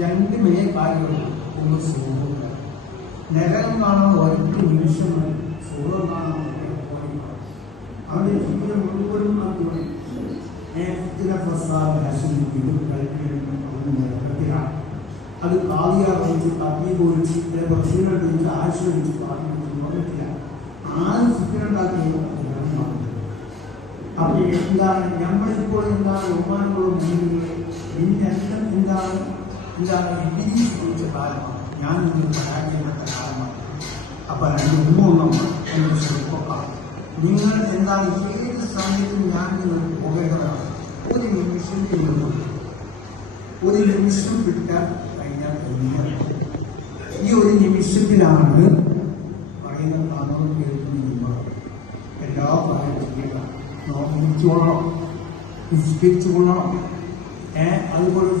രണ്ട് കാര്യമുള്ളൂ. ഒന്ന് സുഖം, നരകം കാണാൻ ഒരൊറ്റ നിമിഷം സുഖം കാണാൻ അവരുടെ ജീവിതം മുഴുവനും അതുകൊണ്ട് അത് കാവിയാറിച്ച് കത്തി പോയിച്ച് ഭക്ഷണം കഴിച്ച് ആശ്രയിച്ച് പറഞ്ഞിട്ടില്ല. ആരും ചിത്രമുണ്ടാക്കിയത് അപ്പോൾ എന്താണ് നമ്മളിപ്പോൾ എന്താണ് ബഹുമാനങ്ങളും പിന്നെല്ലാം എന്താണ് ഇംഗ്ലീഷ് കുറിച്ച കാലമാണ്. ഞാൻ നിങ്ങൾ പരാജയപ്പെട്ട കാലമാണ്. അപ്പം രണ്ട് മൂന്നും ചെറുപ്പക്കാർ നിങ്ങൾ എന്താണ് ഏത് സമയത്തും ഞാൻ നിങ്ങൾ പോകേണ്ടതാണ്. ഒരു നിമിഷം കിട്ടാൻ കഴിഞ്ഞാൽ ഈ ഒരു നിമിഷത്തിലാണ് പറയുന്ന കാണുന്നത് കേൾക്കുന്ന എല്ലാ കാര്യത്തിലും നോക്കിച്ചോളണം, നിഷ്കരിച്ചു കൊള്ളണം. അതുപോലെ